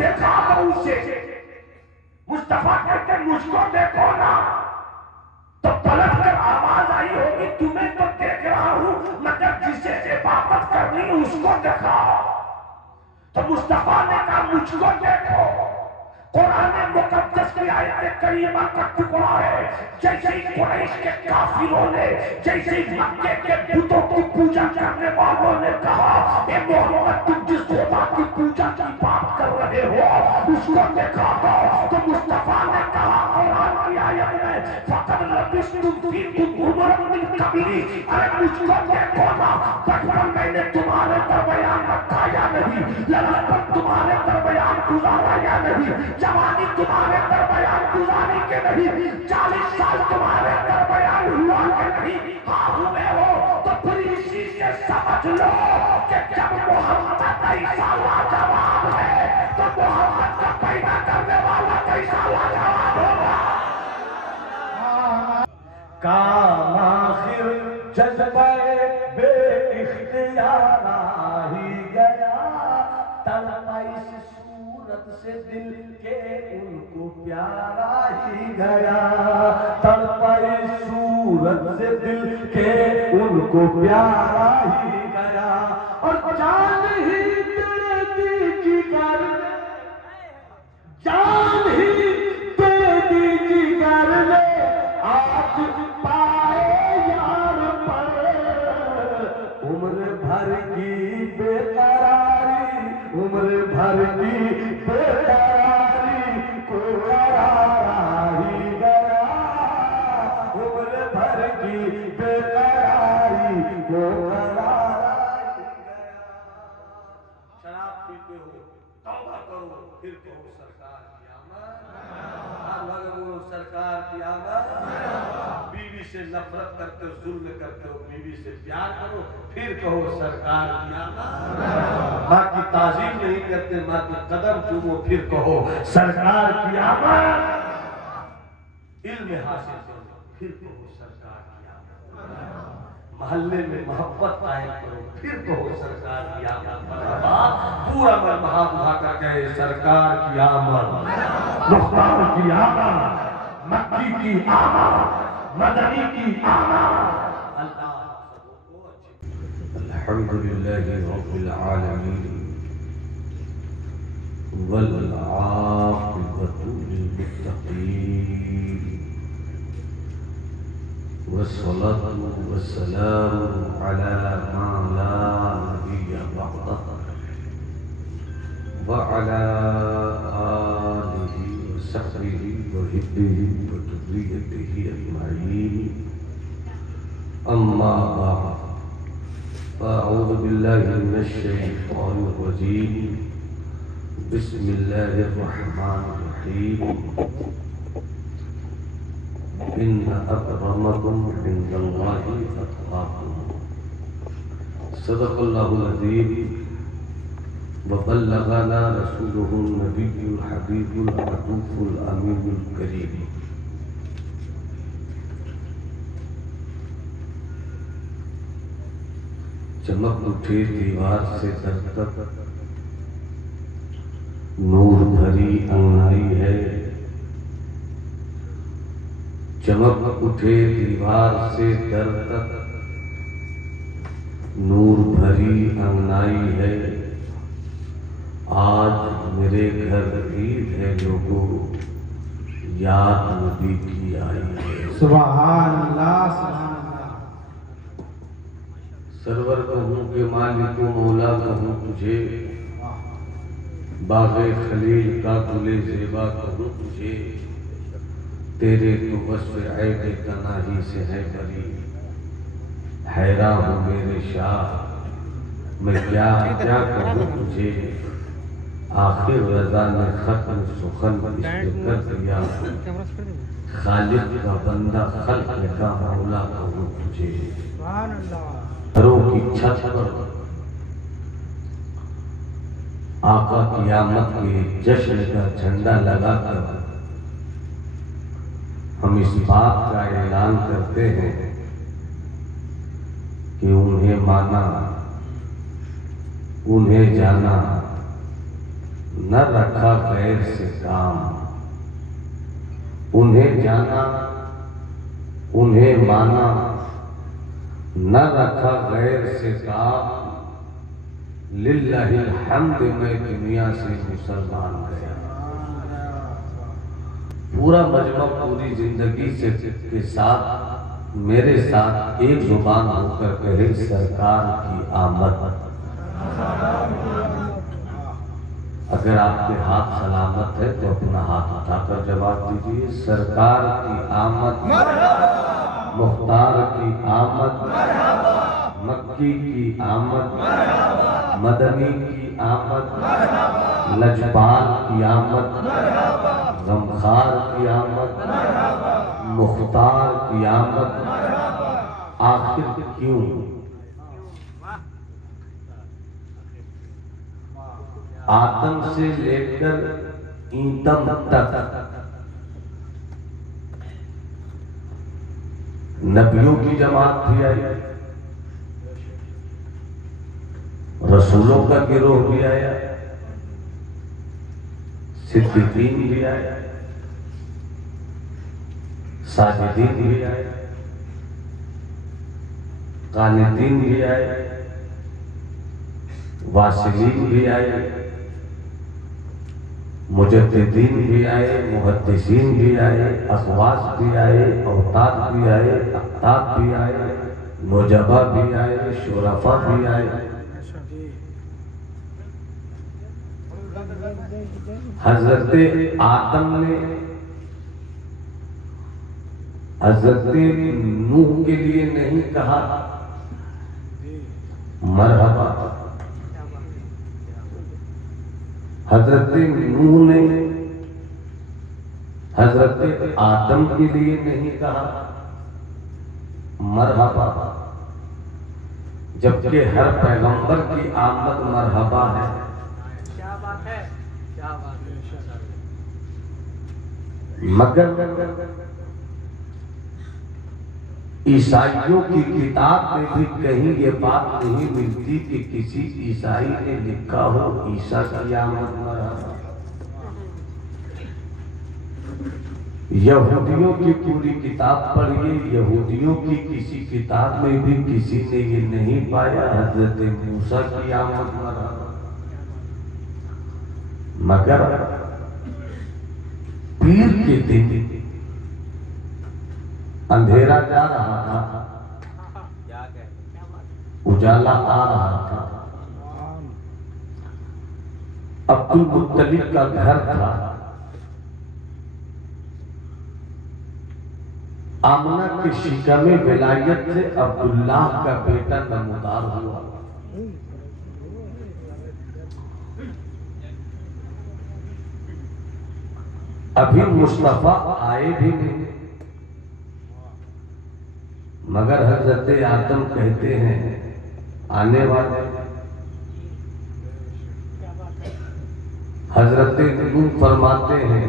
देखा तो उसे मुस्तफा कहते मुझको देखो ना, तो पलट कर आवाज आई होगी तुम्हें तो देख रहा हूं मगर जिसे इबादत करनी उसको देखा। तो मुस्तफा ने कहा मुझको देखो। कुरान मुकद्दस की आयत करीमा का टुकड़ा है। जैसे ही कुरैश के काफिरों ने, जैसे ही मक्के के बुतों की पूजा करने वालों ने कहा ए मोहम्मद तुम जिस खुदा की पूजा की बात कर रहे हो उसको देखा तो मुस्तफा ने कहा कुरान की आयत में फकद लबिस्तुम फीकुम उमरन मिन कबली, अरे मुझको देखो ना, बचपन मैंने तुम्हारे दरमियान रखा या नहीं, लड़कपन तुम्हारे दरमियान गुजारा या नहीं, जवानी तुम्हारे दरमियान गुजारी के नहीं, 40 साल तुम्हारे दरमियान हुआ के नहीं। हाँ हुए हो तो फिर इसी से समझ लो कि जब मोहम्मद ऐसा लाजवाब है तो मोहम्मद का पैदा करने वाला कैसा लाजवाब होगा। काम आखिर जज्बे बे इख्तियार ही गया, तड़पा इस सूरत से दिल के उनको प्यारा ही गया, तड़पा इस सूरत से दिल के उनको प्यारा ही गया। और जान ही तेरे दी जिगर, जान ही तेरे दी जिगर ने आज पाए यार पर, उम्र भर की बेकरारी, उम्र भर की बेकरारी को करारा ही गया, उम्र भर की बेकरारी को करारा ही गया। शराब पीते हो तौबा करो फिर कहो सरकार की आमद, सरकार की आमद। बीवी से नफरत करते हो, जुल्म करते हो, बीवी से प्यार करो फिर कहो सरकार की आमद। माँ की ताजीम नहीं करते, माँ की कदम चूमो फिर कहो सरकार की आमद। इल्म हासिल करो फिर कहो सरकार की आमद। महल्ले में मोहब्बत कायम करो फिर कहो सरकार की आमद। पूरा मन महाबुहा का कहे सरकार की आमद, मुख्तार की आमद, मक्की की आमद, मदनी की आमद। अल्हम्दुलिल्लाहि रब्बिल आलमीन वल आक़िबतु लिल मुत्तक़ीन वस्सलातु वस्सलामु अला मा ला नबिय्य बअदह व अला आलिहि व सहबिहि व हिब्बिहि व ज़ुर्रिय्यतिहि अजमईन। अम्मा बाद, फ़अऊज़ु बिल्लाहि मिनश शैतानिर रजीम। बिस्मिल्लाहिर रहमानिर रहीम। इन्न अक्रमकुम इंदल्लाहि अत्क़ाकुम। सदक़ल्लाहुल अज़ीम व बल्लगना रसूलुहुन नबियुल हबीबुल अतूफुल अमीनुल करीम। चमक उठे दीवार से दर तक, नूर भरी अंगनाई है। चमक उठे दीवार से दर तक, नूर भरी अंगनाई है। आज मेरे घर ईद है लोगों, याद नबी की आई है। सुभान अल्लाह, सुभान अल्लाह। सरवर कहूँ के मालिक मौला कहूँ तुझे, बाग़े खलील का गुले ज़ेबा कहूँ तुझे, तेरे तो वस्फ़ ऐब तनाही से है बरी। हैरान हूँ मेरे शाह, मैं क्या क्या कहूँ तुझे, आखिर रज़ा ने ख़त्म सुखन इश्क़ कर दिया। खालिक का बंदा खल्क़ का मौला कहूँ तुझे। घरों की छत पर आका क़यामत के जश्न का झंडा लगाकर हम इस बात का ऐलान करते हैं कि उन्हें माना, उन्हें जाना, न रखा गैर से काम, उन्हें जाना उन्हें माना, न रखा गैर से काम, लिल्लाहिल हम्द मैं दुनिया से मुसलमान गया। पूरा मजमा पूरी जिंदगी से के साथ मेरे साथ एक जुबान होकर कहे सरकार की आमद। अगर आपके हाथ सलामत है तो अपना हाथ उठाकर जवाब दीजिए, सरकार की आमद, मुख्तार की आमद, मक्की की आमद, मदनी की आमद, लजपाल की आमद, गमखार की आमद, मुख्तार की आमद। आखिर क्यों? आदम से लेकर ईदम तक नबियों की जमात भी आई, रसूलों का गिरोह भी आया, सिद्दीकीन भी आया, साजिदीन भी आए, कानितीन भी आए, वासिलीन भी आए, मुजद्दिदीन भी आए, मुहद्दिसीन भी आए, अखवास भी आए, औताद भी आए, अख्ताब भी आए, मुजबा भी आए, शुरफा भी आए। हजरत आदम ने हजरत नूह के लिए नहीं कहा मरहबा, हजरत नूह ने हजरत आदम के लिए नहीं कहा मरहबा, जबकि हर पैगंबर की आमद मरहबा है। क्या बात है, क्या बात है। मगर ईसाइयों की किताब में भी कहीं ये बात नहीं मिलती कि किसी ईसाई ने लिखा हो ईसा की आमद मरहबा। यहूदियों की पूरी किताब पढ़िए, यहूदियों की किसी किताब में भी किसी ने ये नहीं पाया हजरत मूसा की आमद मरहबा। मगर पीर के दिन अंधेरा जा रहा था, उजाला आ रहा था। अब्दुल मुत्तलिब का घर था, आमना के शिकमे विलायत से अब्दुल्लाह का बेटा नमूदार हुआ। अभी मुस्तफा आए भी नहीं, मगर हजरत आदम कहते हैं आने वाले। हजरत नूह फरमाते हैं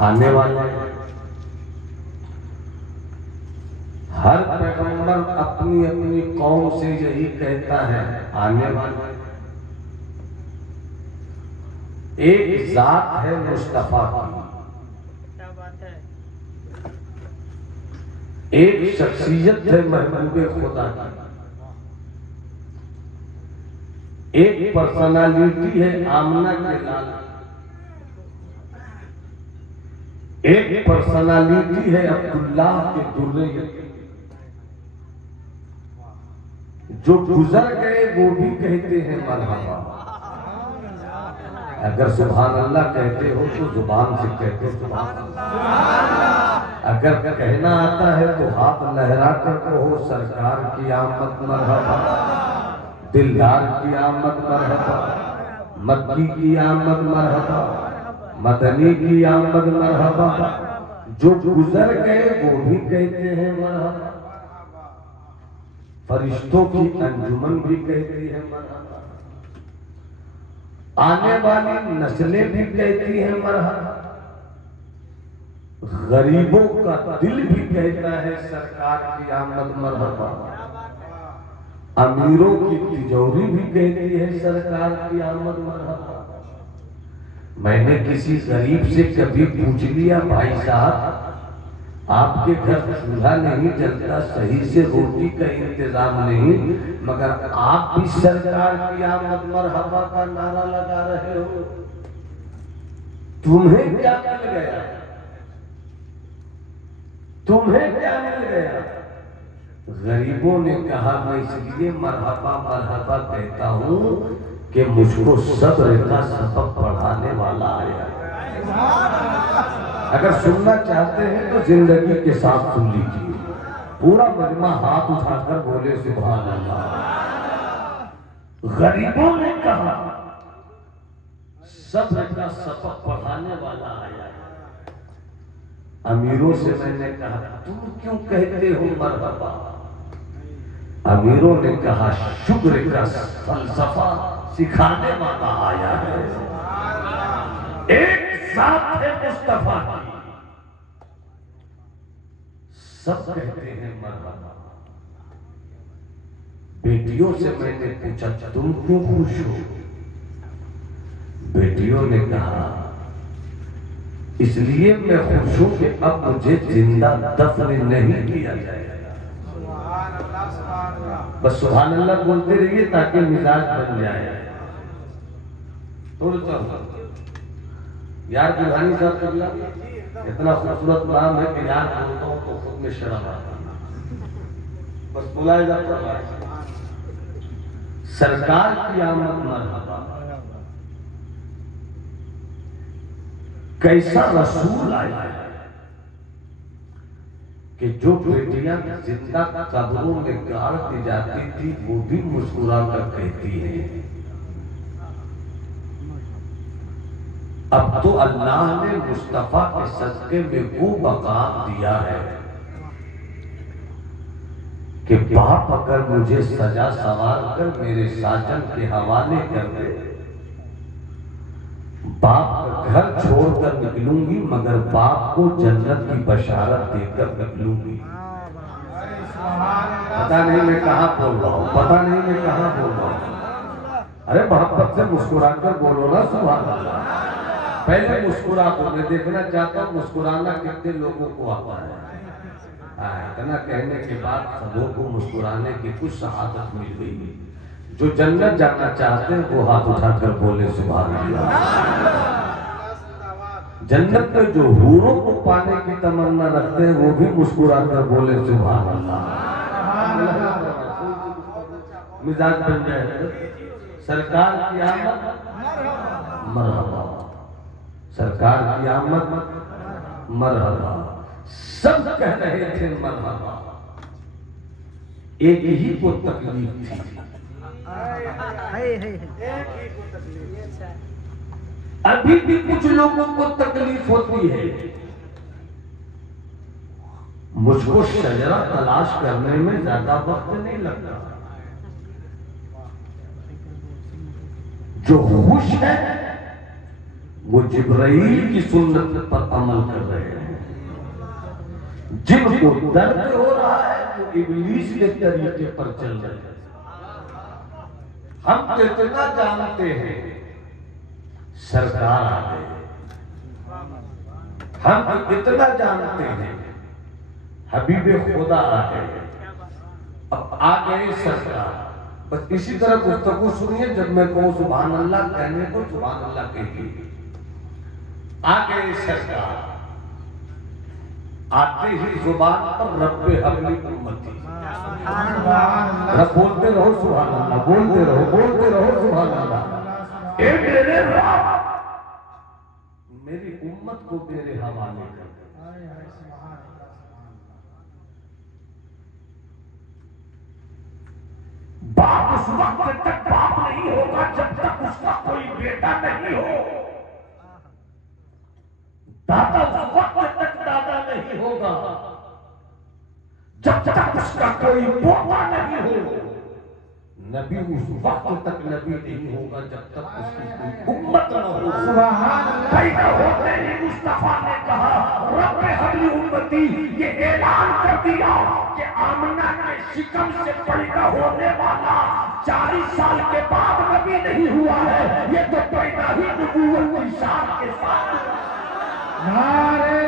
आने वाले। हर पैगंबर अपनी अपनी कौम से यही कहता है आने वाले। एक जात है मुस्तफा की, क्या बात है। एक शख्सियत है महबूबे खुदा की, एक पर्सनालिटी है आमना के लाल, एक पर्सनालिटी है अब्दुल्लाह के दुर्रे। जो गुजर गए वो भी कहते हैं मरहबा। अगर सुभान अल्लाह कहते हो तो जुबान से कहते हो सुभान अल्लाह। अगर कहना आता है तो हाथ लहरा कर कहो सरकार की आमद मरहबा, दिलदार की आमद मरहबा, मक्की की आमद मरहबा, मदनी की आमद मरहबा। जो गुजर गए वो भी कहते हैं मरहबा। फरिश्तों की अंजुमन भी कहती है मरहबा। आने वाली नस्लें भी कहती हैं मरहबा। गरीबों का दिल भी कहता है सरकार की आमद मरहबा। अमीरों की तिजोरी भी कहती है सरकार की आमद मरहबा। मैंने किसी गरीब से कभी पूछ लिया, भाई साहब आपके घर चूल्हा नहीं जलता, सही से रोटी का इंतजाम नहीं, मगर आप भी सरकार की आमद मरहबा का नारा लगा रहे हो, तुम्हें क्या मिल गया? तुम्हें क्या मिल गया? गरीबों ने कहा, मैं इसलिए मरहबा मरहबा कहता हूं कि मुझको सब्र का सबक पढ़ाने वाला आया। अगर सुनना चाहते हैं तो जिंदगी के साथ सुन लीजिए। पूरा मजमा हाथ उठाकर बोले सुभान अल्लाह। गरीबों ने कहा, सब्र का सबक पढ़ाने वाला आया। अमीरों से मैंने कहा, तुम क्यों कहते हो मरहबा? अमीरों ने कहा, शुक्र का फलसफा सिखाने वाला आया है। एक साथ है मुस्तफा की, सब कहते हैं मरहबा। बेटियों से मैंने पूछा, तुम क्यों खुश हो? बेटियों ने कहा, इसलिए मैं खुश हूं कि अब मुझे जिंदा दफन नहीं किया जाएगा। बस सुभान अल्लाह बोलते रहिए ताकि मिजाज बन जाए। थोड़ा यार दुल्हानी साहब कबला इतना खूबसूरत नाम है कि यार बोलता हूं तो खुद में शर्म आता है। बस बुलाया जाता है। सरकार की आमद मरहबा। कैसा रसूल आया है कि जो बेटियां जिंदा कब्रों में गाड़ दी जाती थी वो भी मुस्कुरा कर कहती है, अब तो अल्लाह ने मुस्तफा के सदके में वो मकाम दिया है कि बाप अगर मुझे सजा सवार कर मेरे साजन के हवाले कर दे, बाप का घर छोड़कर निकलूंगी मगर बाप को जन्नत की बशारत देकर निकलूंगी। पता नहीं मैं कहां बोल रहा हूं, पता नहीं मैं कहां बोल रहा हूं। अरे मोहब्बत से मुस्कुराकर बोलो ना सुभान अल्लाह। पहले मुस्कुरा को मैं देखना चाहता हूं मुस्कुराना कितने लोगों को आता है। इतना कहने के बाद सबों को मुस्कुराने की कुछ शहादत मिल गई। जो जन्नत जाना चाहते हैं वो हाथ उठाकर बोले सुभान अल्लाह। जन्नत में जो हूरों को पाने की तमन्ना रखते हैं वो भी मुस्कुराकर बोले सुभान अल्लाह। मिजाज बन जाए। सरकार की आमद मरहबा, सरकार की आमद मरहबा। सब कह रहे थे मरहबा। एक ही को तकलीफ थी, अभी भी कुछ लोगों को तकलीफ होती है। मुझको शजरा तलाश करने में ज्यादा वक्त नहीं लगता। जो खुश है वो जिब्राइल की सुन्नत पर अमल कर रहे हैं। जिनको दर्द हो रहा है वो इब्लीस के तरीके पर चल रहे हैं। हम कितना जानते हैं सरकार आ गई, हम कितना जानते हैं हबीबे खुदा आ गए, अब आ गए सरकार। बस इसी तरह गुफ्तगू सुनिए, जब मैं कहूं सुभान अल्लाह कहने को सुभान अल्लाह कहिए। आ गए सरकार, आते ही जुबान पर रब्बे हबली उम्मती, बोलते रहो सुभान अल्लाह, बोलते रहो सुभान अल्लाह। ए मेरे रब, मेरी उम्मत को तेरे हवाले कर। बाप उस वक्त तक बाप नहीं होगा जब तक उसका कोई बेटा नहीं हो। दादा उस वक्त तक दादा नहीं होगा जब तक उसका कोई पोता नहीं हो। नबी उस वक्त तक नबी नहीं होगा जब तक उसकी कोई उम्मत न हो। पैदा होते ही मुस्तफा ने कहा रब्बे हबली हबली उम्मती, ये ऐलान कर दिया कि आमना के शिकम से पैदा होने वाला 40 साल के बाद नबी नहीं हुआ है, ये तो पैदा ही नबूवत की शान के साथ। नारे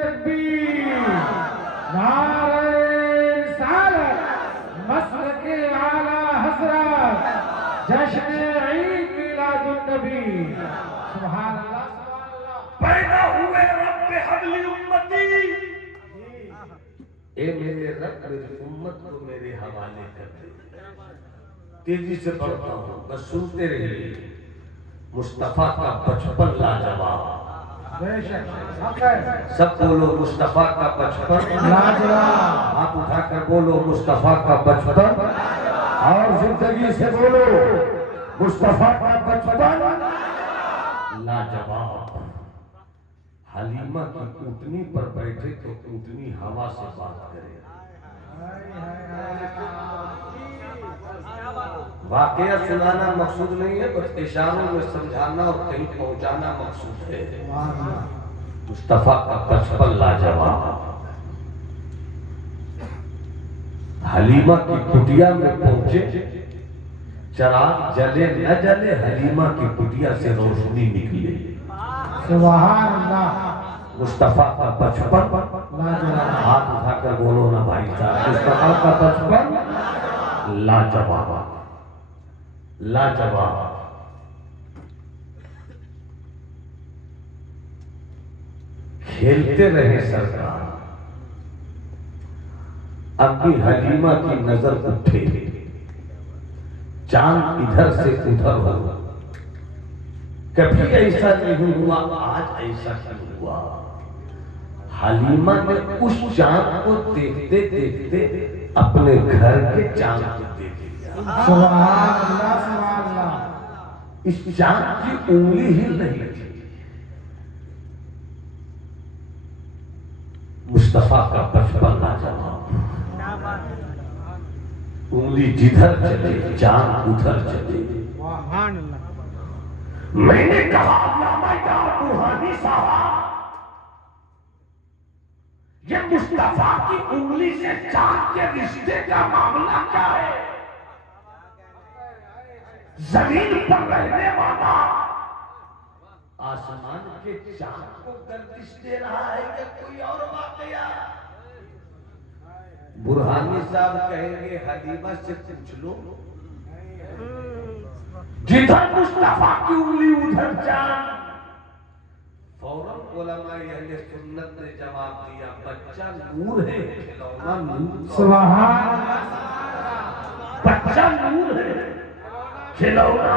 तकबीर, नारे रिसालत, मसलके आला हज़रत, जश्न ईद मिलादुन नबी। सुभान अल्लाह, सुभान अल्लाह। पैदा हुए रब्बे हबली उम्मती, ए मेरे रब मेरी उम्मत को मेरे हवाले कर दे। तेजी से पढ़ता हूँ, बस सुनते रहिए। मुस्तफा का बचपन लाजवाब, बेशक हक है। सब बोलो मुस्तफा का बचपन लाजवाब। हाथ उठाकर बोलो मुस्तफा का बचपन, और जिंदगी से बोलो मुस्तफा का बचपन लाजवाब। हलीमा की ऊँटनी पर बैठे तो ऊँटनी हवा से बात करे। वाकया सुनाना मकसूद नहीं है, बस इशारों में समझाना और कहीं पहुंचाना मकसूद है। मुस्तफा का बचपन लाजवाब। हलीमा की कुटिया में पहुंचे, चिराग जले न जले, हलीमा की कुटिया से रोशनी निकली। सुभान अल्लाह। मुस्तफा का बचपन लाजवाब। हाथ उठाकर बोलो ना भाई साहब, मुस्तफा का बचपन लाजवाब, लाजवाब। खेलते रहे सरकार, अब भी हलीमा की नजर उठे, चांद इधर से उधर हुआ। कभी ऐसा नहीं हुआ, आज ऐसा क्यों हुआ? हलीमा ने उस चांद को देखते देखते अपने घर के चांद को देख लिया। सुभान अल्लाह, सुभान अल्लाह। इस चांद की उंगली ही नहीं थी। मुस्तफा का बचपन लाजवाब। उंगली जिधर चले चांद उधर चले। सुभान अल्लाह। मैंने कहा अल्लामा यार रूहानी साहब, ये मुस्तफा की उंगली से चांद के रिश्ते का मामला क्या है? जमीन पर रहने वाला आसमान के चांद को गर्दिश दे रहा है या कोई और वाकया? बुरहानी साहब कहेंगे हलीमा से पूछ लो, जिधर मुस्तफा की उंगली उधर चांद। फौरन उलमा अहले सुन्नत ने जवाब दिया, बच्चा नूर है, खिलौना नूर। सुभान अल्लाह। बच्चा नूर है, खिलौना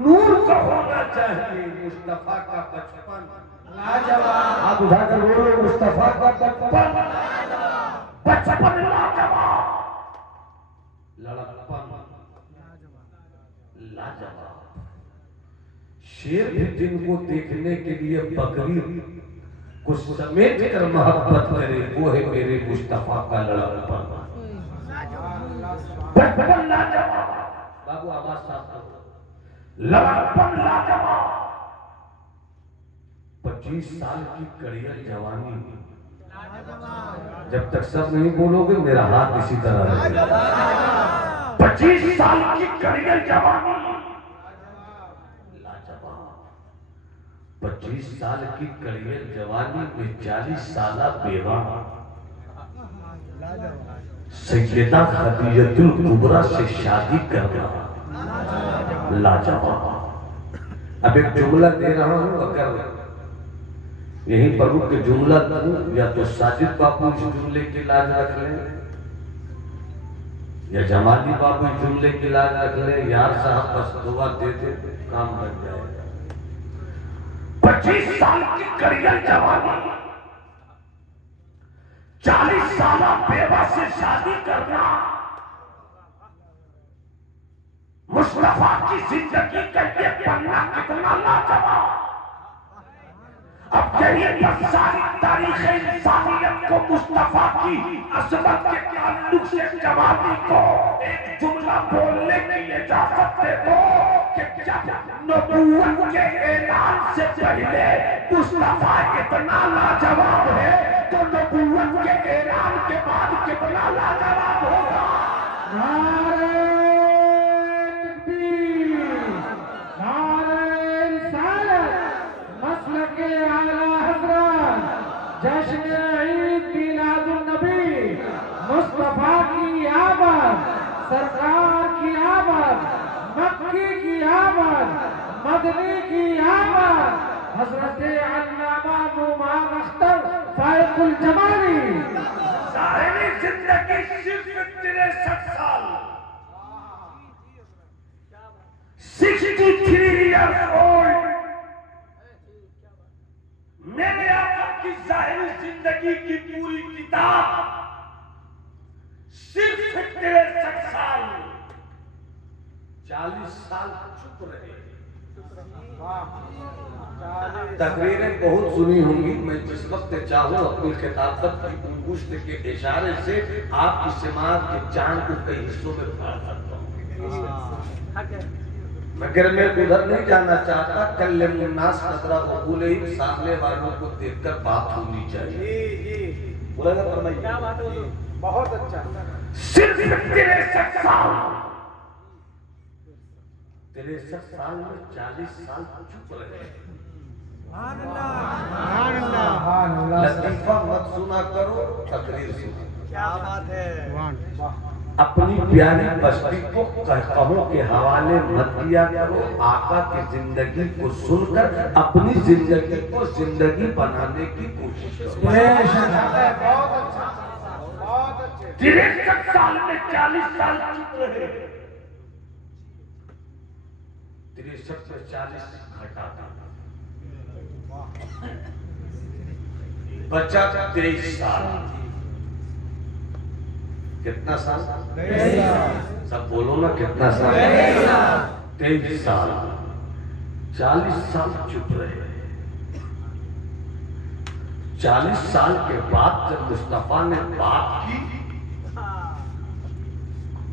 नूर का होना चाहिए। मुस्तफा का बचपन लाजवाब। आप उठाकर बोलो मुस्तफा का बचपन, बचपन लाजवाब, लड़कपन लाजवाब। शेर भी दिन को देखने के लिए बकरी को समेट कर मोहब्बत करे, वो है मेरे मुस्तफा का लड़कपन। बचपन लाजवाब, बाबू आवाज साफ करो। लड़कपन लाजवाब। 25 साल की कड़ियल जवानी, जब तक सब नहीं बोलोगे मेरा हाथ इसी तरह रहेगा। 25 साल की करियर जवानी लाजवाब। 25 साल की करियर जवानी में 40 साल बेवा सैयदा खदीजतुल कुबरा से शादी करना लाजवाब। अब एक जुमला दे रहा हूं, अगर यहीं पर रुक के जुमला दूं या तो साजिद बाबू इस जुमले की लाज रख लें या जमाली बाबू इस जुमले की लाज रख लें। यार साहब बस दुआ दे दे, काम बन जाएगा। 25 साल की करियर जवानी, 40 साल बेवा से शादी करना मुस्तफा की जिंदगी का ये पन्ना कितना लाजवाब। अब यही पर सारी तारीख इंसानियत को मुस्तफा की अजमत के ताल्लुक से जवाबी को एक जुमला बोलने की इजाजत दे दो कि जब नबूवत के ऐलान से पहले मुस्तफा इतना लाजवाब है तो नबूवत के ऐलान के बाद कितना लाजवाब होगा। नारे तकबीर, नारे रिसालत, मसलके आला हज़रत, जश्न ईद मिलादुन नबी, मुस्तफा की आमद, सरकार की आमद, मक्की की आमद, मदनी की आमद, हज़रत अल्लामा नुमान अख्तर फाइकुल जमाली। सारी जिंदगी सिर्फ 63 साल, 63 years old, मेरे आका की जाहिर जिंदगी की पूरी किताब सिर्फ 63 साल, 40 साल चुप रहे। तकरीरें बहुत सुनी होंगी। मैं जिस वक्त चाहूँ अपनी खिताबत की पुष्ट के इशारे से आपकी समाज के चांद को कई हिस्सों में फाड़ सकता हूँ, मगर मैं उधर नहीं जाना चाहता। कल मुन्नास नजरा कबूल ही सामने वालों को देखकर बात होनी चाहिए। बोला ना फरमाइए। क्या बात है? बहुत अच्छा। सिर्फ 63 साल, 63 साल में 40 साल चुप रहे। लतीफा मत सुना करो, तकरीर सुना। क्या बात है? अपनी प्यारी बस्ती को कहकहों के हवाले मत दिया करो। आका की जिंदगी को सुनकर अपनी जिंदगी को जिंदगी बनाने की कोशिश करो। बहुत अच्छा, बहुत अच्छे। 63 साल में 40 साल चुप रहे। 63 से 40 घटा बचा 23 साल। कितना साल? सब बोलो ना, कितना साल? 23 साल। 40 साल चुप रहे। 40 साल के बाद जब मुस्तफा ने बात की,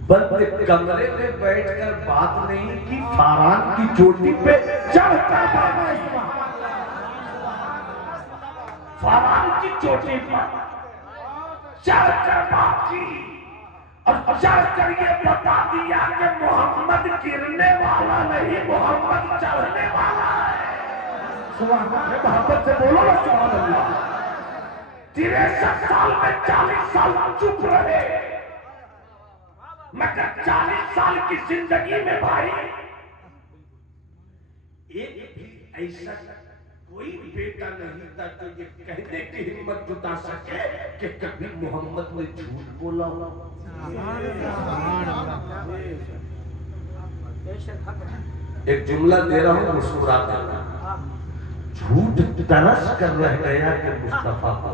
बंद कमरे में बैठकर बात नहीं की, फारान की चोटी पे चढ़कर फारान की चोटी पर चढ़कर बात की और चढ़कर ये बता दिया कि मोहम्मद गिरने वाला नहीं, मोहम्मद चढ़ने वाला है। मोहब्बत से बोलो ना सुभान अल्लाह। 63 साल में 40 साल चुप रहे, मगर 40 साल की जिंदगी में भाई एक भी ऐसा कोई बेटा नहीं था जो ये कहने की हिम्मत जुटा सके कि कभी मोहम्मद ने झूठ बोला हो। एक जुमला दे रहा हूँ, मुस्कुरा देना। झूठ तरस कर रह गया कि मुस्तफा को।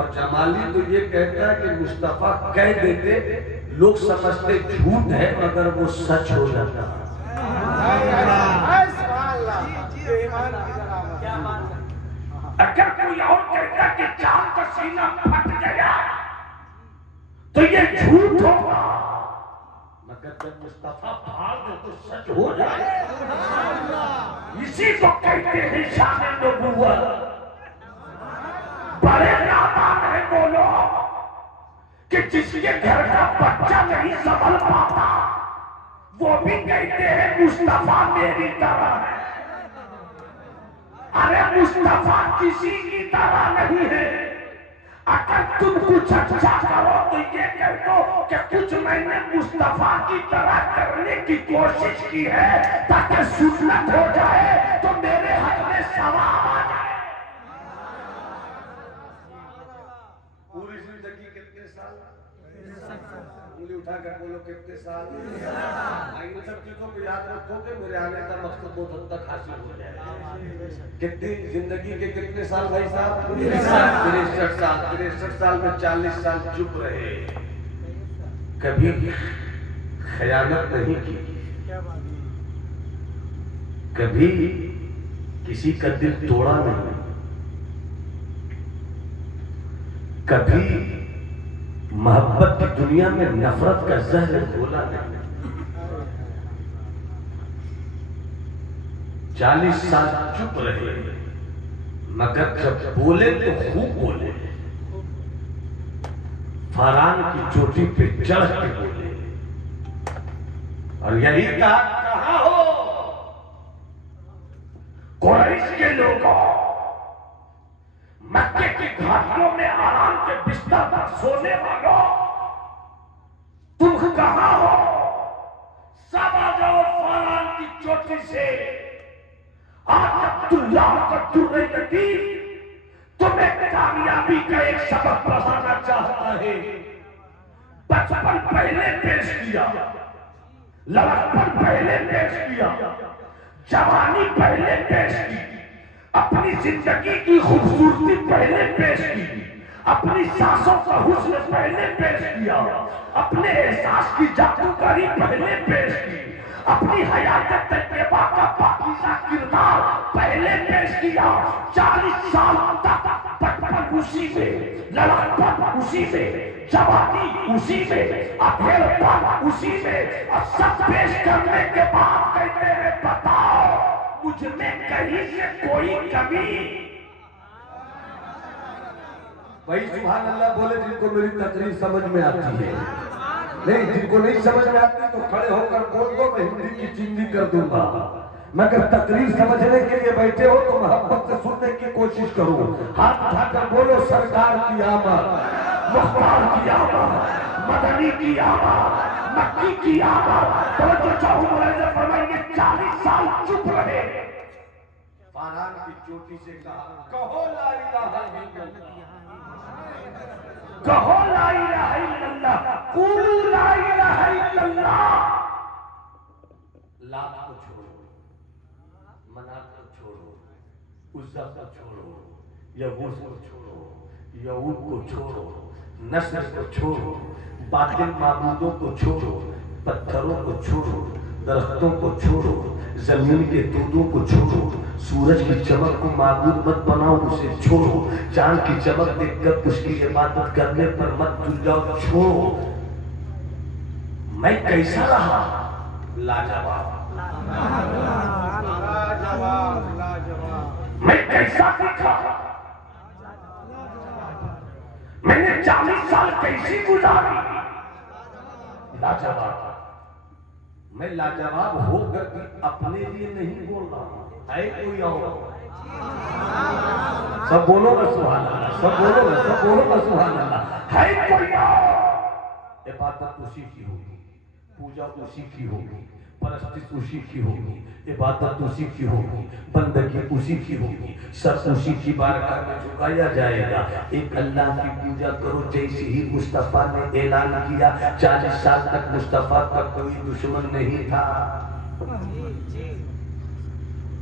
और जमाली तो ये कहता है कि मुस्तफा कह देते, लोग समझते झूठ है मगर वो सच हो जाता है। अगर कोई और कहता कि चांद का सीना फट गया तो ये झूठ होगा, मगर जब मुस्तफा फाड़ दे तो सच हो जाए। इसी को कहते हैं शान नबूवत। बड़े नादान है वो लोग कि जिसके घर का बच्चा नहीं संभल पाता वो भी कहते हैं मुस्तफा मेरी तरह है। अरे मुस्तफा किसी की तरह नहीं है। अगर तुम कुछ अच्छा करो तो ये कह दो कि कुछ मैंने मुस्तफा की तरह करने की कोशिश की है ताकि सुन्नत हो जाए तो मेरे हक में सवाब आ जाए। पूरी जिंदगी कितने साल? उंगली उठाकर बोलो कितने साल? इन सब चीजों को याद रखोगे, मेरे आने का मकसद बहुत हद तक हासिल हो जाएगा। कितनी जिंदगी के कितने साल भाई साहब? 63 साल। 63 साल में 40 साल चुप रहे, कभी खयानत नहीं की। कभी किसी का दिल तोड़ा नहीं, कभी मोहब्बत की दुनिया में नफरत का जहर घोला नहीं। 40 साल चुप रहे, मगर जब बोले तो खूब बोले, फरहान की चोटी पे चढ़ के बोले। और यही कहा हो कुरैश के लोगों, मक्के की घाटियों में आराम के बिस्तर पर सोने वालों, तुम कहां हो? सब आ जाओ फरहान की चोटी से। आज अब्दुल्लाह का दुर्रैयती तुम्हें कामयाबी का एक सबक पढ़ाना चाहता है। बचपन पहले पेश किया, लड़कपन पहले पेश किया, जवानी पहले पेश की, अपनी जिंदगी की खूबसूरती पहले पेश की, अपनी सांसों का हुस्न पहले पेश किया, अपने एहसास की जादूगरी पहले पेश की, अपनी हयात तैयबा का पाकीज़ा किरदार पहले पेश किया। 40 साल तक बचपन उसी में, लड़कपन उसी में, जवानी उसी में, अधेड़पन उसी में, और सब पेश करने के बाद कहते हैं बताओ मुझमें कहीं से कोई कमी? वही सुभान अल्लाह बोले जिनको मेरी तकरीर समझ में आती है। नहीं, जिनको नहीं समझ में आती तो खड़े होकर बोल दो, मैं हिंदी की चिंदी कर दूंगा। मगर तकरीर समझने के लिए बैठे हो तो मोहब्बत से सुनने की कोशिश करो। हाथ उठाकर बोलो सरकार की आमद, मुख्तार की आमद, मदनी की आमद, मक्की की आमद। तो जो चाहूंगा फरमाएंगे 40 साल चुप रहे। फरहान की चोटी से कहा कहो ला इलाहा इल्लल्लाह, कहो ला इलाहा इल्लल्लाह, कूलू ला इलाहा इल्लल्लाह। लात को छोड़ो, मनात को छोड़ो, उज़्ज़ा को छोड़ो, यगूस को छोड़ो, यहूद को छोड़ो, नस्र को छोड़ो, बातिल माबूदों को छोड़ो, पत्थरों को छोड़ो, दरख्तों को छोड़ो, जमीन के दूधों को छोड़ो, सूरज की चमक को माबूद मत बनाओ, उसे छोड़ो, चांद की चमक देखकर उसकी इबादत करने पर मत तुल जाओ, छोड़ो। मैं कैसा रहा? लाजवाब। मैं कैसा दिखा? मैंने 40 साल कैसी गुजारी? लाजवाब। मैं लाजवाब होकर भी अपने लिए नहीं बोल रहा हूं, है कोई और? सब बोलो ना सुभान अल्लाह, सब बोलो ना, सब बोलो ना सुभान अल्लाह। है कोई और? इबादत उसी की होगी, पूजा उसी की होगी, परस्तिश उसी की होगी, इबादत उसी की होगी, बंदगी उसी की होगी, सर उसी की बारगाह में झुकाया जाएगा। एक अल्लाह की पूजा करो जैसे ही मुस्तफा ने ऐलान किया। 40 साल तक मुस्तफा का कोई दुश्मन नहीं था,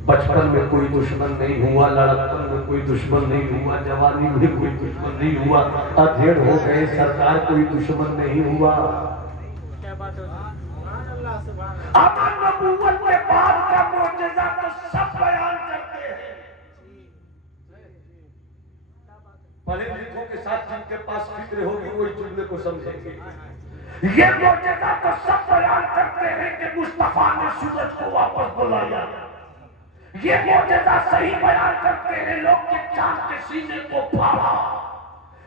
बचपन में कोई दुश्मन नहीं हुआ, लड़कपन में कोई दुश्मन नहीं हुआ, जवानी में कोई दुश्मन नहीं हुआ, अधेड़ हो गए सरकार कोई दुश्मन नहीं हुआ। अब नबूवत के बाद का मुअजिज़ा तो सब बयान करते हैं। पढ़े लिखों के साथ जिनके पास फिक्र होगी वही जुमले को समझेंगे। ये मुअजिज़ा तो सब बयान करते हैं कि मुस्तफा ने सूरज को वापस बुलाया। ये मुअजिज़ा सही बयान करते हैं लोग के चांद के सीने को फाड़ा।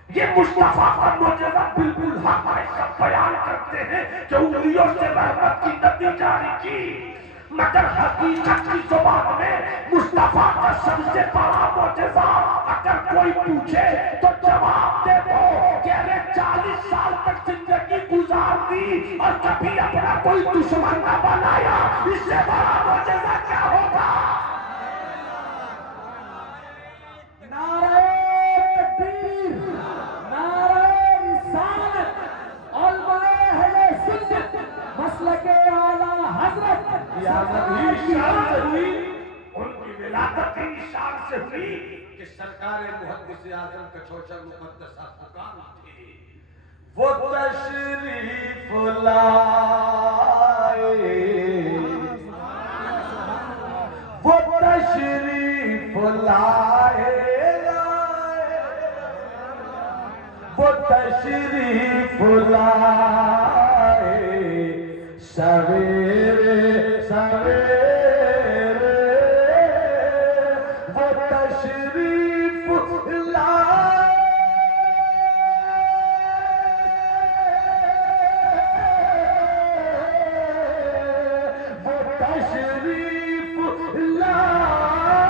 ये मुस्तफा का मुअजिज़ा बिल्कुल हक है, सब बयान करते हैं कि उंगलियों से रहमत की नदी जारी की। मगर हकीकत की जुबान में मुस्तफा का सबसे बड़ा मुअजिज़ा अगर कोई पूछे तो जवाब दे दो कि अरे 40 साल तक जिंदगी गुजार दी और कभी अपना कोई दुश्मन न बनाया, इससे बड़ा मुअजिज़ा क्या होगा? उनकी विलादत ही शान से हुई कि सरकार मुहद्दिस आज़म कछोचा मुक़द्दसा फुकान थे। वो तशरीफ लाए तशरीफ लाए सवेरे सवेरे वो तशरीफ लाए वो तशरीफ लाए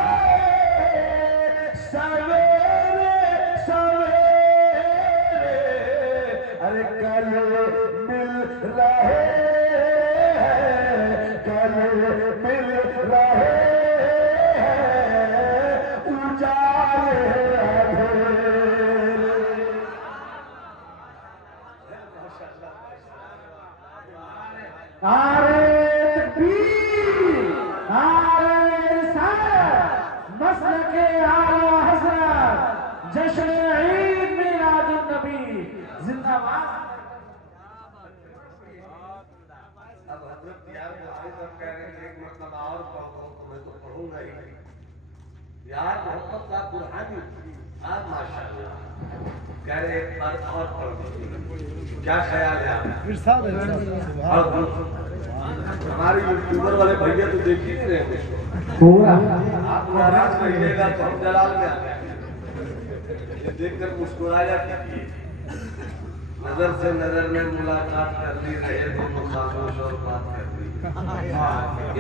सवेरे सवेरे अरे कल मिल रहे हैं कल मिल रहे हैं उजाले अंधेरे। नारे तकबीर, नारे रिसालत, मसलके आला हज़रत, जश्न ईद मिलादुन नबी जिंदाबाद। अब हजरत यार मुझे सब कह रहे थे एक मतलब और पढ़ दो तो मैं तो पढ़ूंगा ही यार मोहम्मद साहब बुरहानी आज माशाल्लाह कह रहे एक बार और पढ़ दो क्या ख्याल है आप? और हमारे यूट्यूबर वाले भैया तो देख ही नहीं रहे मुझको पूरा आप नाराज रहिएगा तो हम जलाल में आ गए ये देखकर मुस्कुराया कीजिए नजर से नजर में मुलाकात कर ली रहे दोनों खामोश और बात कर ली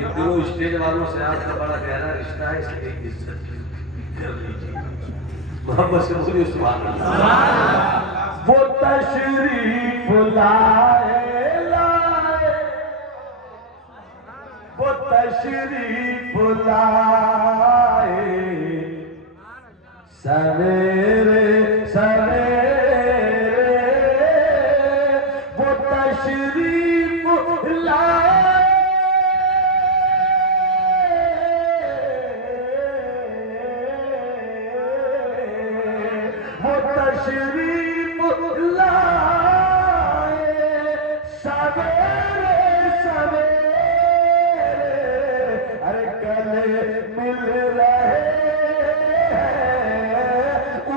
इन दोनों स्टेज वालों से आपका बड़ा गहरा रिश्ता है इसलिए इज्जत कर लीजिए मोहम्मद से बोलिए सुभान अल्लाह। वो तशरीफ लाए लाए वो तशरीफ लाए सवेरे सवेरे वो तशरीफ लाए वो तशरीफ लाए सवेरे सवेरे अरे गले मिल रहे हैं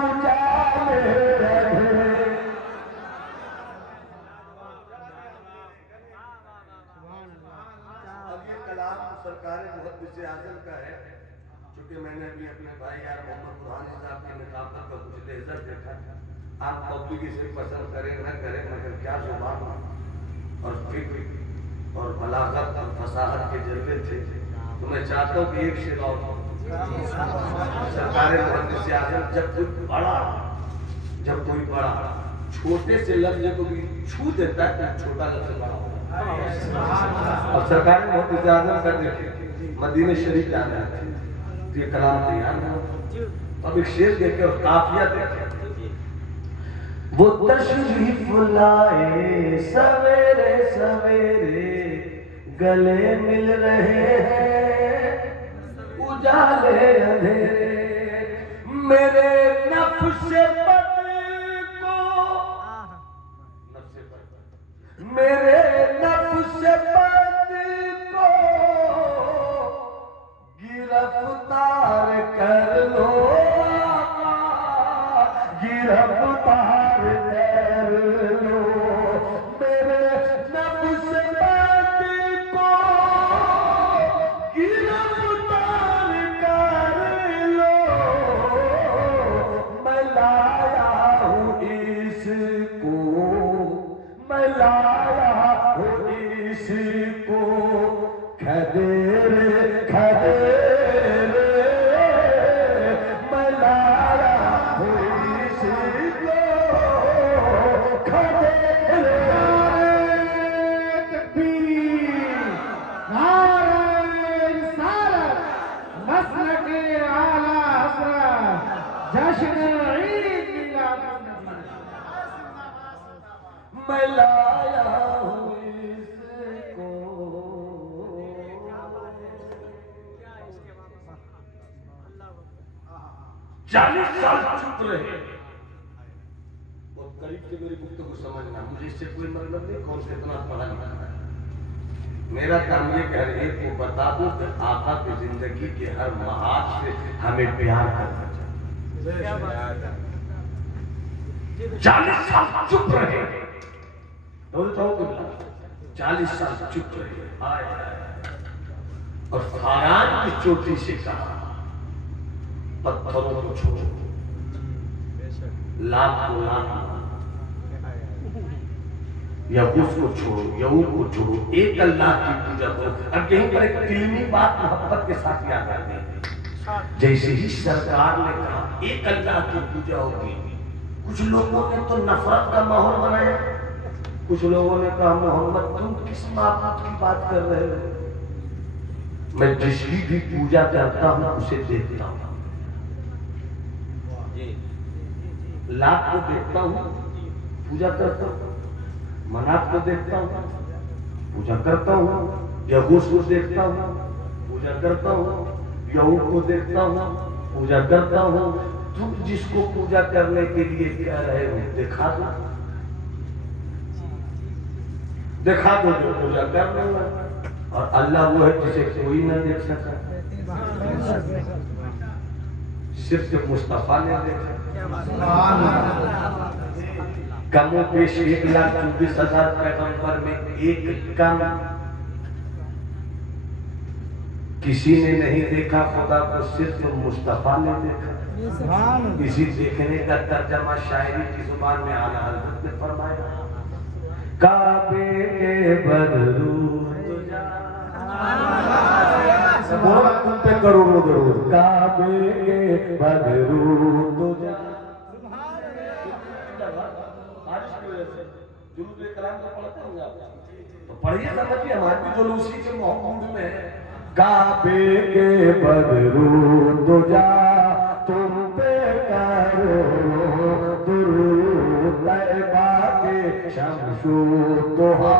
उजाले रहे। अब ये कलाम सरकार मुहद्दिस आज़म का है क्योंकि मैंने भी अपने भाई यार मोहम्मद बुरहानी साहब की निकाबत का कुछ लेजर देखा आप पब्लिक इसे पसंद करें न करें मगर क्या जुबान और फिक्र और बलागत और फसाहत के जलवे थे तो मैं चाहता हूँ कि एक शेर और सरकार मुहद्दिस आज़म जब कोई बड़ा छोटे से लफ्ज को भी छू देता है तो छोटा लफ्ज बड़ा होता है। और सरकार मुहद्दिस आज़म का देखिए मदीने शरीफ जा रहे थे ये कलाम तैयार है अब एक शेर देखे और काफिया देखे वो तशरीफ लाए सवेरे सवेरे गले मिल रहे हैं उजाले अंधेरे मेरे नफ्स बद को मेरे नफ्स बद को गिरफ्तार कर लो गिरफ्तार कर लो मेरे नफ्स बद को गिरफ्तार कर लो मैं लाया हूँ इसको मैं लाया हूँ इसको खदेरे खदेरे मैं लाया हूँ इसको खदेरे। तकबीर, नारे रिसालत, मसलके आला हज़रत, जश्न ईद मिलादुन नबी। मैं लाया हूँ इसको 40 साल चुप रहे बहुत करीब से मेरी गुफ्तगू को समझना मुझे इससे कोई मतलब नहीं कौन से इतना पढ़ा लिखा है मेरा काम ये कि हर एक को बता दूं कि आका की जिंदगी के हर महाज से हमें प्यार करना चाहिए 40 साल चुप रहे, 40 साल चुप रहे। हाय और फारान की चोटी से कहा पत्थरों को छोड़ो, लाख को लाख, यहूस को छोड़ो, यहूद को छोड़ो, एक अल्लाह की पूजा करो। अब यहीं पर एक इल्मी बात मोहब्बत के साथ याद आती है। जैसे ही सरकार ने कहा एक अल्लाह की पूजा होगी, कुछ लोगों ने तो नफरत का माहौल बनाया, कुछ लोगों ने कहा मोहम्मद तुम किस माबूद की बात कर रहे हो? मैं जिसकी भी पूजा करता हूं उसे देखता हूं, लाख को देखता हूं, पूजा करता हूं, मनात को देखता हूं, पूजा करता हूं, यहूस को देखता हूं, पूजा करता हूं, यहूद को देखता हूं, पूजा करता हूं। तुम जिसको पूजा करने के लिए कह रहे हो दिखा दो, दिखा दो जो पूजा कर रहे हो। और अल्लाह वो है जिसे कोई ना देख सका, सिर्फ मुस्तफा ने देखा। कमो पेश 1,24,000 पैगंबर में एक कम किसी ने नहीं देखा खुदा को, सिर्फ मुस्तफा ने देखा। इसी देखने का तर्जमा शायरी की जुबान में आला हज़रत ने फरमाया, काबे के बदरूद तुम पे करोड़ों दरूद, काबे के बदरूद तो पढ़िए, समझिए, हमारे भी जुलूसी के मोहम्मद में काबे के बदरूद जा तुम पे करो दुरूद, तैबा के शम्सो दुहा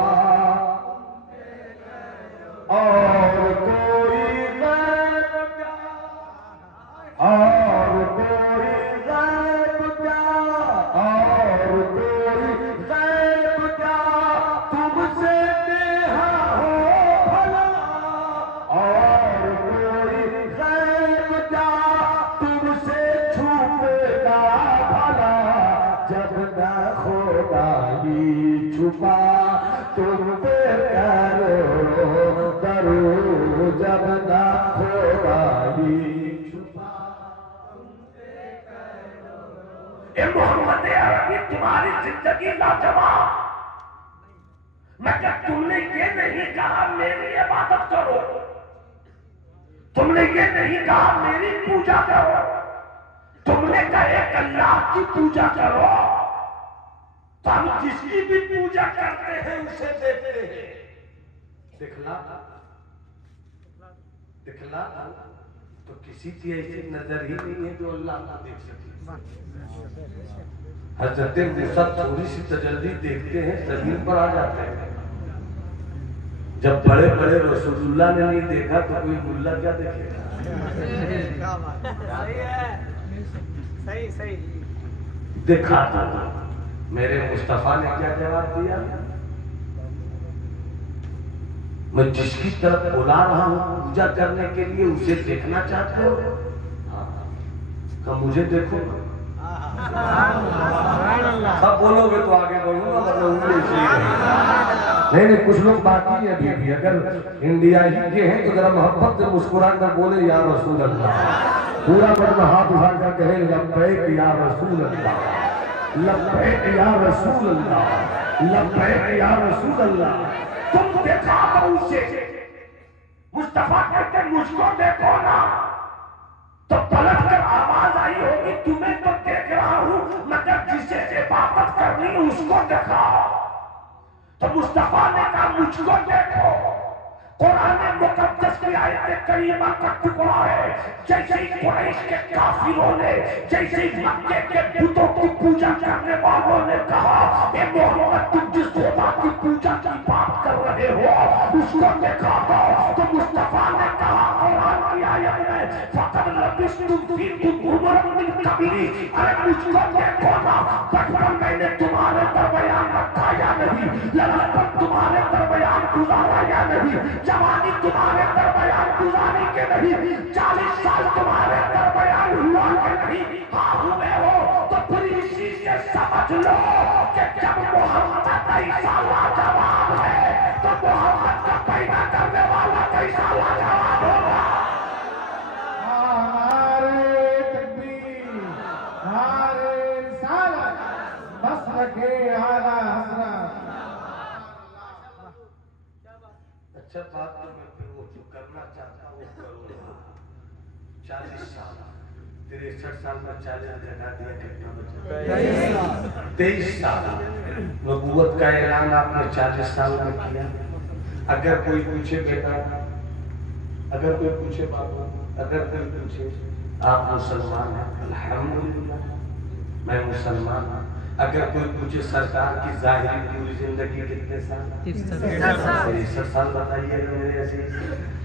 और कोई गैब क्या, और कोई गैब क्या, और कोई गैब क्या तुमसे नेहा हो भला, और कोई गैब क्या तुमसे छुपेगा भला, जब न खुदा ही छुपा तुम पे करो दरूद, जब न खुदा ही छुपा तुम पे करो। ए मोहम्मद अरबी तुम्हारी जिंदगी लाजवाब, मगर तुमने ये नहीं कहा मेरी इबादत करो, तुमने ये नहीं कहा मेरी पूजा करो, तुमने कहा एक अल्लाह की पूजा करो। तो हम जिसकी भी पूजा करते हैं उसे देखते हैं। दिखला दिखला तो किसी की ऐसी नजर ही नहीं है जो अल्लाह को देख सके। हजरत मूसा थोड़ी सी तजल्ली देखते हैं, जमीन पर आ जाते हैं। जब बड़े बड़े रसूलुल्लाह ने नहीं देखा तो कोई मुल्ला क्या देखेगा? सही सही देखा तो मेरे मुस्तफा ने क्या जवाब दिया, मैं जिसकी तरफ बुला रहा हूं पूजा करने के लिए उसे देखना चाहते हो? हाँ, मुझे देखो। सब बोलोगे तो आगे बढ़ूंगा, मतलब नहीं, कुछ लोग बाकी है अभी भी। अगर इंडिया ही के हैं तो जरा मोहब्बत से मुस्कुरा कर बोले या रसूल अल्लाह, पूरा मतलब हाथ उठा कर कहे लब्बैक या रसूल अल्लाह, लब्बैक या रसूल अल्लाह, लब्बैक या रसूल अल्लाह। तुम देखा तो उसे, मुस्तफा कहते मुझको देखो ना, तो पलट कर आवाज आई होगी तुम्हें तो देख रहा हूं, मगर जिसे इबादत करनी उसको देखा। तो मुस्तफा ने कहा मुझको देखो। कुरान मुकद्दस की आयत करीमा का टुकड़ा है। जैसे ही कुरैश के काफिरों ने, जैसे ही मक्के के बुतों की पूजा करने वालों ने कहा ए मोहम्मद तुम जिस खुदा की पूजा की बात कर रहे हो उसको देखा दो, तो मुस्तफा ने कहा कुरान की आयत में फकद लबिस्तुम फीकुम उमरन मिन कबली, अरे मुझको देखो ना, बचपन मैंने तुम्हारे दरमियान रखा या नहीं, लड़कपन तुम्हारे दरमियान गुजारा या नहीं, जवानी तुम्हारे दरमियान गुजारी के नहीं, 40 साल तुम्हारे दरमियान हुआ के नहीं। हाँ हुए हो तो फिर इसी से समझ लो कि जब मोहम्मद ऐसा लाजवाब है तो मोहम्मद का पैदा करने वाला कैसा लाजवाब होगा। नारे तकबीर, नारे रिसालत, मसलके आला हज़रत। अच्छा बात तो मैं फिर वो जो करना चाहता हूँ करूँगा। 40 साल 63 साल में 40 घटा दिया, कितना बचा? 23 साल। नबूवत का ऐलान आपने 40 साल में किया। अगर कोई पूछे बेटा, अगर कोई पूछे बाबा, अगर कोई पूछे आप मुसलमान हैं, अल्हम्दुलिल्लाह मैं मुसलमान हूँ। अगर कोई पूछे सरकार की जाहिरी पूरी जिंदगी कितने साल? 63 साल बताइएगा मेरे ऐसे।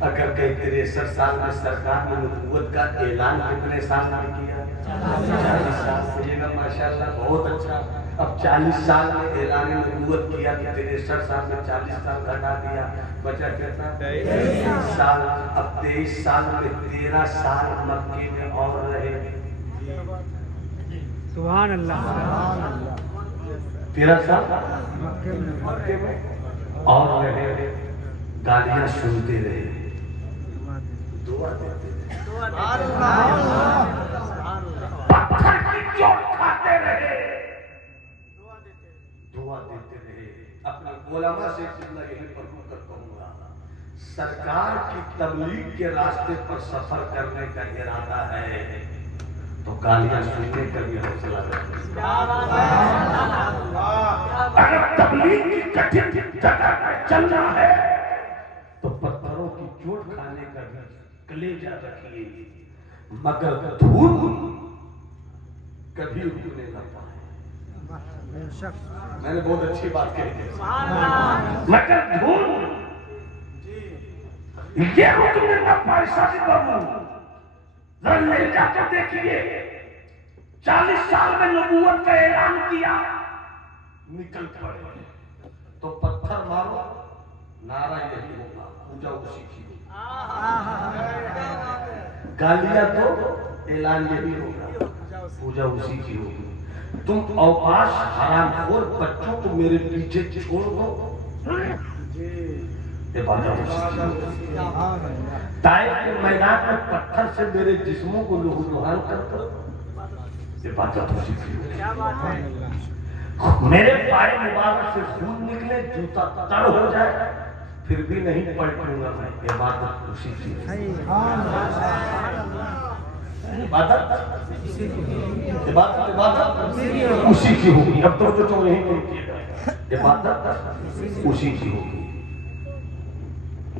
अगर कहीं 63 साल में सरकार ने नबूवत का ऐलान कितने साल में किया? 40 साल। कहिएगा माशाल्लाह बहुत अच्छा। अब 40 साल में ऐलान नबूवत किया तो 63 साल में 40 साल घटा दिया, बचा कितना? 23 साल। अब 23 साल में 13 साल मक्के में और रहे। सुभान अल्लाह। 13 साल मक्के में और रहे। गालियां सुनते रहे, दुआ देते रहे, पत्थर की चोट खाते रहे, दुआ देते रहे। अपने उलमा से जितना यही पढ़ूं कर कहूंगा, सरकार की तबलीग के रास्ते पर सफर करने का इरादा है तो गालियां सुनने का भी हौसला रखें। अगर तबलीग की कठिन जगह में चलना है तो पत्थरों की चोट खाने का भी कलेजा रखिए, मगर धूल कभी रुकने न पाए। मैंने बहुत अच्छी बात कही है। मगर धूल ये रुकने न पाए। शादी बाबू जरा ले जाकर देखिए, 40 साल में नबूवत का ऐलान किया, निकल पड़े तो पत्थर मारो, नारा यही होगा, पूजा उसी की होगी। गालियां तो ऐलान यही होगा, पूजा उसी की होगी। तुम अवकाश हरामखोर बच्चों को मेरे पीछे छोड़ दो, इबादत उसी की होगी। ताइफ के मैदान में पत्थर से मेरे जिस्मों को लहूलुहान कर दो, इबादत उसी की होगी। मेरे पाए मुबारक से खून निकले, जूता तर हो जाए, फिर भी नहीं पलटूंगा मैं, इबादत उसी की होगी। इबादत उसी की होगी। अब तो नहीं बोलिएगा, इबादत उसी की होगी।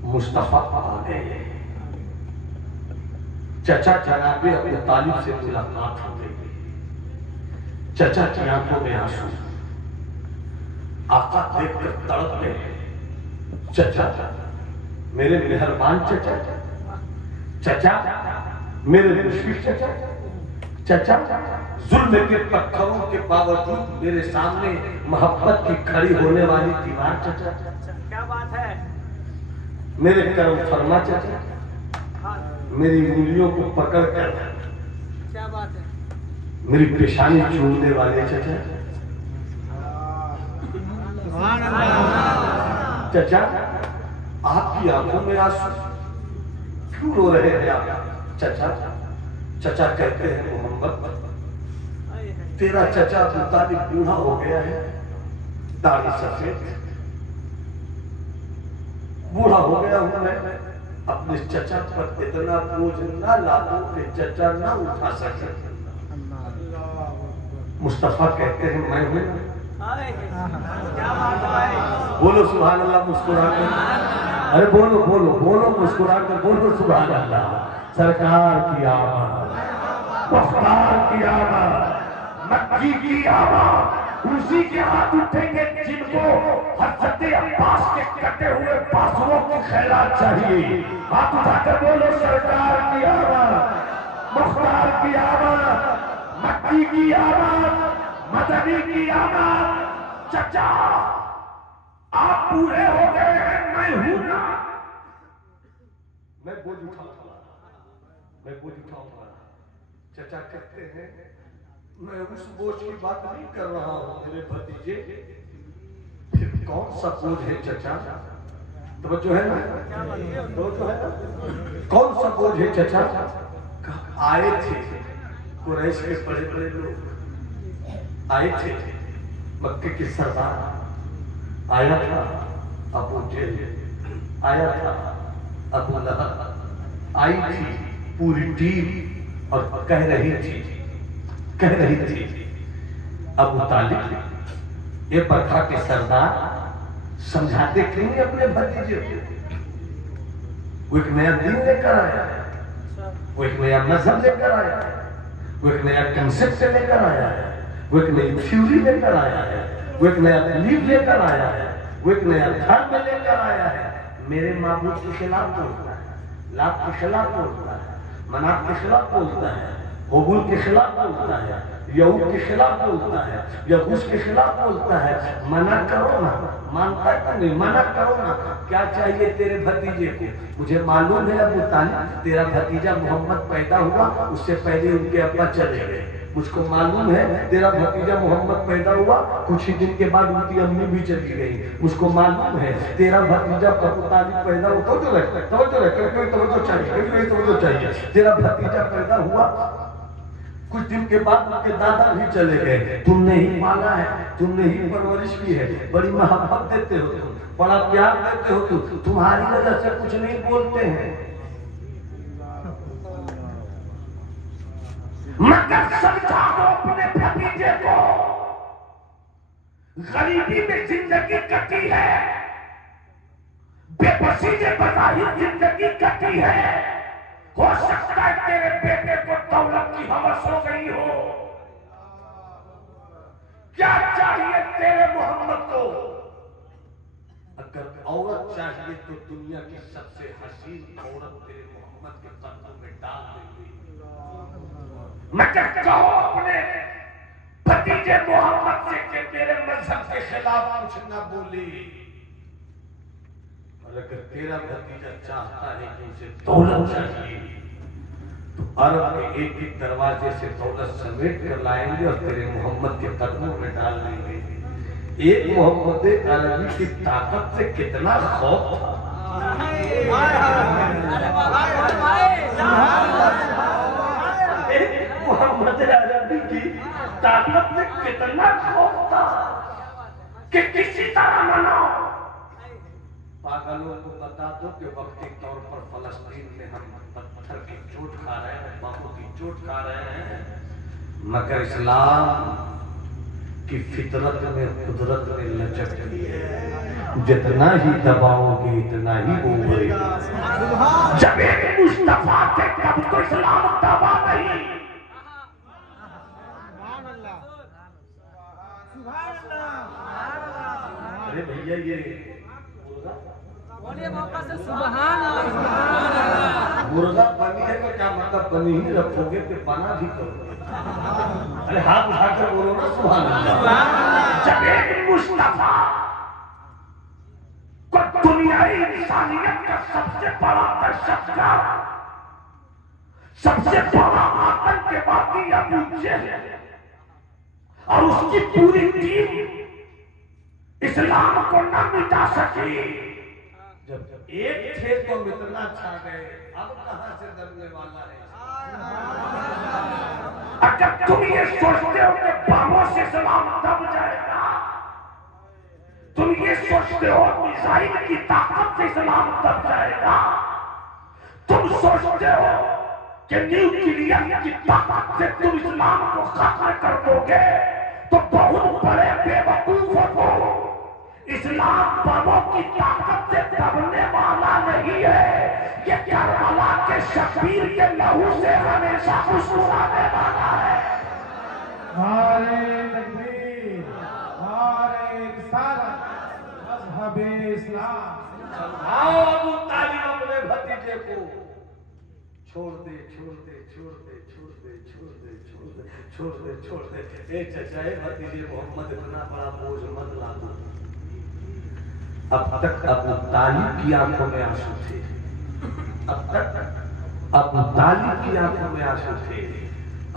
मुस्तफा आ गए, चचा जनाबे अबू तालिब से मुलाकात हो गई। चचा की आंखों में आंसू, आका देखकर तड़प गए। चचा मेरे मेहरबान चचा, चचा मेरे मुश्किल चचा, चचा जुल्म के पत्थरों के बावजूद मेरे सामने मोहब्बत की खड़ी होने वाली दीवार चचा, क्या बात है। मेरे कर्म फरमा चचा, मेरी उंगलियों को पकड़कर क्या बात है। मेरी पेशानी चूमने वाले चचा, सुभान अल्लाह। चचा आपकी आंखों में आंसू क्यों रो रहे हैं आप? चचा चचा कहते हैं मोहम्मद तेरा चचा अबू तालिब बूढ़ा हो गया है, दाढ़ी सफेद, बूढ़ा हो गया हूं मैं, अपने चचा पर इतना बोझ ना लादूं कि चचा ना उठा सके। मुस्तफा कहते हैं मैं हूं। क्या बात है। बोलो सुभान अल्लाह मुस्कुरा कर, अरे बोलो बोलो बोलो मुस्कुरा कर बोलो सुभान अल्लाह। सरकार की आमद, मुख्तार की आमद, मक्की की आमद, उसी के हाथ उठेंगे जिनको हज़रत अब्बास के कटे हुए बाजुओं की खैरात चाहिए। हाथ उठाकर बोलो सरकार की आमद, मुख्तार की आमद, मक्की की आमद, मदनी की आमद। चचा आप पूरे हो गए हैं, मैं हूं ना। मैं बोझ उठाऊंगा, मैं बोझ उठाऊंगा। चचा कहते हैं मैं उस बोझ की बात नहीं कर रहा हूं मेरे भतीजे। फिर कौन सा बोझ है चचा? तो जो है ना, तो जो है ना, कौन सा बोझ है चचा? आए थे कुरैश के बड़े बड़े लोग आए थे, मक्के के सरदार आया था, अबू जेहल आया था, अबू लहब आई थी, पूरी टीम और कह रही थी अबू तालिब ये बरखा के सरदार समझाते क्यों नहीं अपने भतीजे को? वो एक नया दिन लेकर आया है, वो एक नया मजहब लेकर आया है, वो एक नया कंसेप्ट लेकर आया है, वो एक नई थ्योरी लेकर आया है, वो एक नया बिलीफ लेकर आया है, वो एक नया धर्म लेकर आया है। मेरे माबूद के खिलाफ बोलता है, लाभ के खिलाफ बोलता है, मनाफ के खिलाफ बोलता है, हुबुल के खिलाफ बोलता है, यहूद के खिलाफ बोलता है, यहूस के खिलाफ बोलता है। मना करो ना, मानता क्यों नहीं? मना करो ना। क्या चाहिए तेरे भतीजे को? मुझे मालूम है अबू तालिब तेरा भतीजा मोहम्मद पैदा हुआ उससे पहले उनके अब्बा चले गए। मुझको मालूम है तेरा भतीजा मोहम्मद पैदा हुआ कुछ ही दिन के बाद उनकी अम्मी भी चली गई। मुझको मालूम है तेरा भतीजा अबू तालिब पैदा हुआ, तवज्जो चाहिए, तेरा भतीजा पैदा हुआ कुछ दिन के बाद उनके दादा भी चले गए। तुमने ही पाला है, तुमने ही परवरिश की है, बड़ी मोहब्बत देते हो तुम, बड़ा प्यार देते हो तुम, तुम्हारी वजह से कुछ नहीं बोलते हैं। मगर समझाओ अपने भतीजे को, गरीबी में जिंदगी कटी है, बेबसी में बज़ाहिर जिंदगी कटी है। हो सकता है तेरे बेटे को दौलत की हवस हो गई हो। क्या चाहिए तेरे मोहम्मद को? अगर औरत चाहिए तो दुनिया की सबसे हसीन औरत तेरे मोहम्मद के कदमों में डाल देंगे। मगर कहो अपने भतीजे मोहम्मद से कि तेरे मजहब के खिलाफ कुछ न बोले। और अगर तेरा भतीजा चाहता है कि उसे दौलत चाहिए तो अरब के एक एक दरवाजे से दौलत समेट कर लाएंगे और तेरे मोहम्मद के कदमों में डाल देंगे। एक मोहम्मद अरबी की ताकत से कितना खौफ था। मोहम्मद अरबी की ताकत से कितना खौफ था कि किसी तरह मनाओ। पागलों को बता दो कि वक्ती तौर पर फलस्तीन में हम पत्थर की चोट खा रहे हैं, बमों की चोट खा रहे हैं, मगर इस्लाम की फितरत में कुदरत में लचक दी है। जितना ही दबाओगे इतना ही वो बढ़ेगा। जब एक मुस्तफा थे तब तो इस्लाम दबा नहीं। अरे भैया ये मुर्गा बनी है तो क्या मतलब बनी ही रखोगे कि बना भी करोगे? अरे हाथ उठाकर बोलो ना सुभान अल्लाह। जब एक मुस्तफा को दुनियाई इंसानियत का सबसे बड़ा दहशतगर्द, सबसे बड़ा आतंकवादी अबू जेहल और उसकी पूरी टीम इस्लाम को न मिटा सकी। जब एक थे तो इतना छा गए, अब कहां से डरने वाला है? अगर तुम ये सोचते हो कि बमों से इस्लाम दब जाएगा, तुम ये सोचते हो मिसाइल की ताकत से इस्लाम दब जाएगा, तुम सोचते हो कि न्यूक्लियर की ताकत से तुम इस्लाम को खत्म कर दोगे, तो बहुत बड़े बेवकूफ हो। इस्लाम बमों की ताकत से दबने वाला नहीं है, ये करबला के शबीर के लहू से हमेशा मुस्कुराने वाला है। नारे तकबीर, नारे रिसालत, मज़हब इस्लाम। आओ अबू तालिब अपने भतीजे को छोड़ दे, छोड़ दे, छोड़ दे, छोड़ दे, छोड़ दे, छोड़ दे, छोड़ दे, छोड़ दे। ए चचा भतीजे मोहम्मद इतना बड़ा बोझ मत ला दो। अब तक अबू तालिब की आंखों में आंसू थे, अब तक अबू तालिब की आंखों में आंसू थे,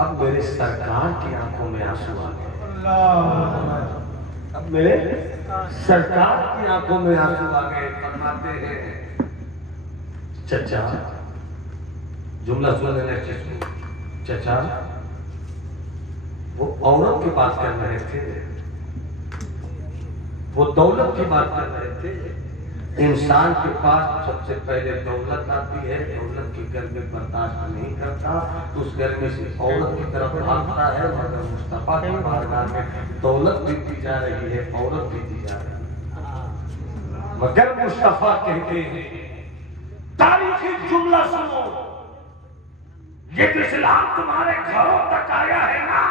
अब मेरे सरकार की आंखों में आंसू आ गए। अल्लाह अब मेरे सरकार की आंखों में आंसू आ गए। फरमाते हैं चचा, जुमला सुन लेना चीज को, चचा वो औरत की बात कर रहे थे, वो दौलत की बात कर रहे थे। इंसान के पास सबसे पहले दौलत आती है, दौलत की गर्मी बर्दाश्त नहीं करता तो उस गर्मी से औरत की तरफ भागता है। मगर मुस्तफा की बारगाह में दौलत भी दी जा रही है, औरत भी दी जा रही है। मगर मुस्तफा कहते हैं तारीखी जुमला सुनो, ये तो इस्लाम तुम्हारे घरों तक आया है ना,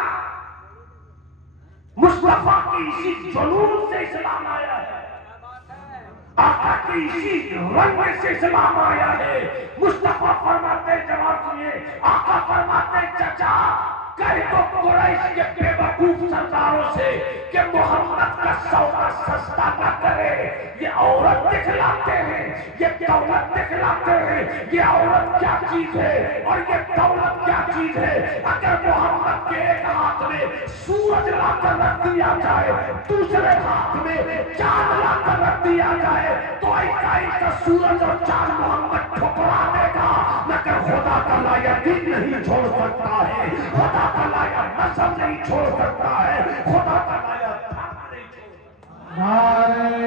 मुस्तफा की इसी जुलूस से इस्लाम आया है, आका की इसी रंग से इस्लाम आया है। मुस्तफा फरमाते, जवाब सुनिए, आका फरमाते चचा कह तो कुरैश के बेवकूफ सरदारों से कि मोहम्मद का सौदा सस्ता न करे। ये औरत दिखलाते हैं, ये दौलत दिखलाते हैं, ये औरत क्या चीज है और ये दौलत क्या चीज है। अगर मोहम्मद के एक हाथ में सूरज लाकर रख दिया जाए, दूसरे हाथ में चांद लाकर रख दिया जाए, तो ऐसा ऐसा सूरज और चांद मोहम्मद ठुकरा देगा। मगर खुदा ताला यह दिन नहीं छोड़ सकता है, खुदा ताला यह नस्ल नहीं छोड़ सकता है, खुदा ताला यह धर्म नहीं छोड़ सकता। नारे